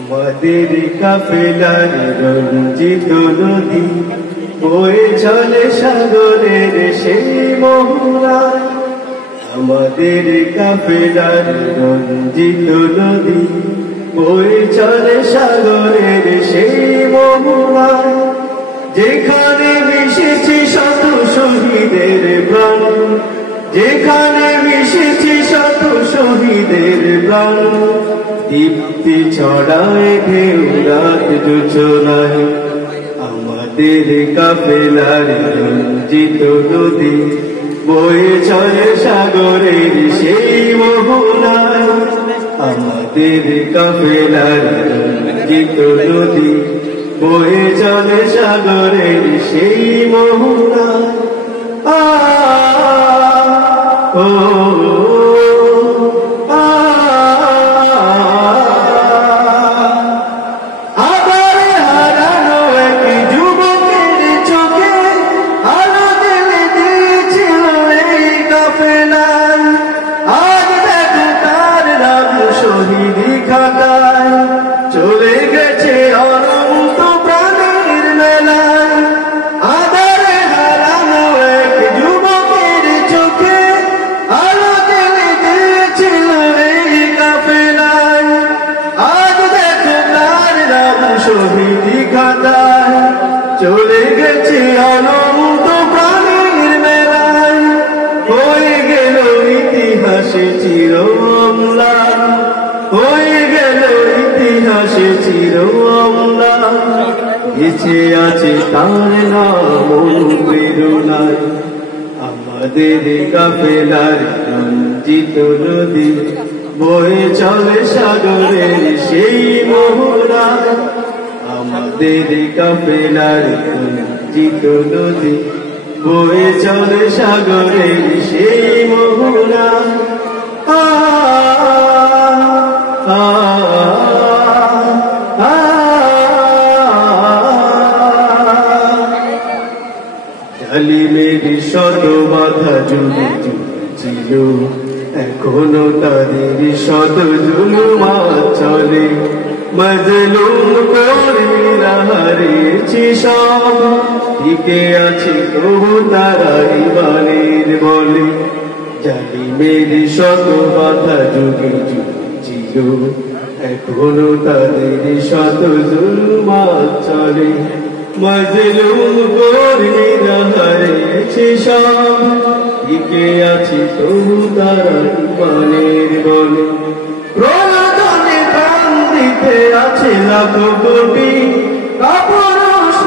আমাদের কাফেলার রঞ্জিত নদী বয়ে চলে সাগরের সেই মোহনায়। আমাদের কাফেলার রঞ্জিত নদী বয়ে চলে সাগরের সেই মোহনায়। যেখানে মিশেছে শত শহীদের প্রাণ, যেখানে মিশেছে শত শহীদের প্রাণ, দীপ্তি ছড়ায় ঢেউ রাত জোছনায়। আমাদের কাফেলার রঞ্জিত নদী বয়ে চলে সাগরের সেই মোহনায়। আমাদের কাফেলার রঞ্জিত নদী বয়ে চলে সাগরের সেই মোহনায়। চলে গেছে অনন্ত প্রাণের মেলায়। আধারে হারানো এক যুবকের চোখে আলো জ্বেলে দিয়েছিল এই কাফেলায়। আজ দেখো তার নাম শহীদি খাতায়। চলে গেছে অনন্ত প্রাণের মেলায়। হয়ে গেল ইতিহাসে চির অম্লান, হয়ে গেল ইতিহাসে চির অম্লান। বেঁচে আছে তার নাম অনুপ্রেরণায়। আমাদের কাফেলার রঞ্জিত নদী বয়ে চলে সাগরের সেই মোহনায়। আমাদের কাফেলার রঞ্জিত নদী বয়ে চলে সাগরের সেই মোহনায়। জালিমের শত বাধা জুড়ে ছিল, এখনো তাদের শত জুলুম চলে। মজলুম কর্মীরা হারিয়েছে সব, টিকে আছে তবু তারা ইমানের বলে। জালিমের শত বাধা জুড়ে ছিল, এখনো তাদের শত জুলুম চলে। মজলুম কর্মীরা হারিয়েছে সব, টিকে আছে তবু তারা ইমানের বলে। প্রয়োজনে প্রাণ দিতে আছে লাখো কোটি, কাপুরুষ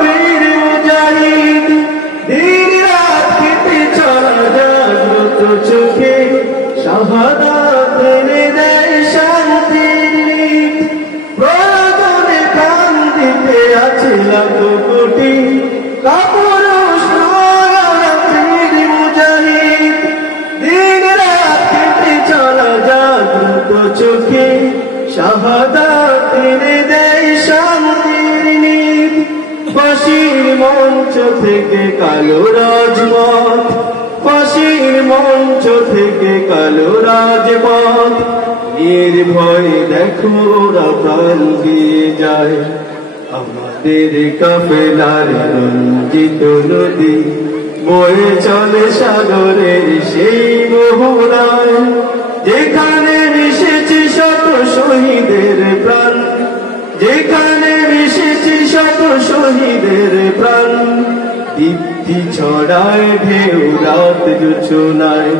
বীর মুজাহিদ। দিন রাত কেটে চলা জাগ্রত চোখে, শাহাদাত এনে দেয় শান্তির নীত। প্রয়োজনে প্রাণ দিতে আছে লাখো কোটি, কাপুরুষ বীর মুজাহিদ। দিন রাত কেটে চলা জাগ্রত চোখে, শাহাদাত এনে দেয় শান্তির নীত। ফাঁসির মঞ্চ থেকে কালো রাজপথ, ফাঁসির মঞ্চ থেকে কালো রাজপথ, নির্ভয়ে দেখো ওরা প্রাণ দিয়ে যায়। আমাদের কাফেলার রঞ্জিত নদী বয়ে চলে সাগরের সেই মোহনায়। যেখানে মিশেছে শত শহীদের প্রাণ, যেখানে মিশেছে শত শহীদের প্রাণ, দীপ্তি ছড়ায় ঢেউ রাত জোছনায়।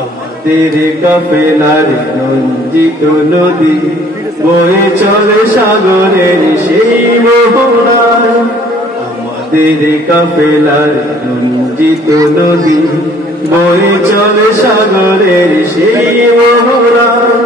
আমাদের কাফেলার রঞ্জিত নদী বয়ে চলে সাগরের সেই মোহনায়। আমাদের কাফেলার রঞ্জিত নদী বয়ে চলে সাগরের সেই মোহনায়।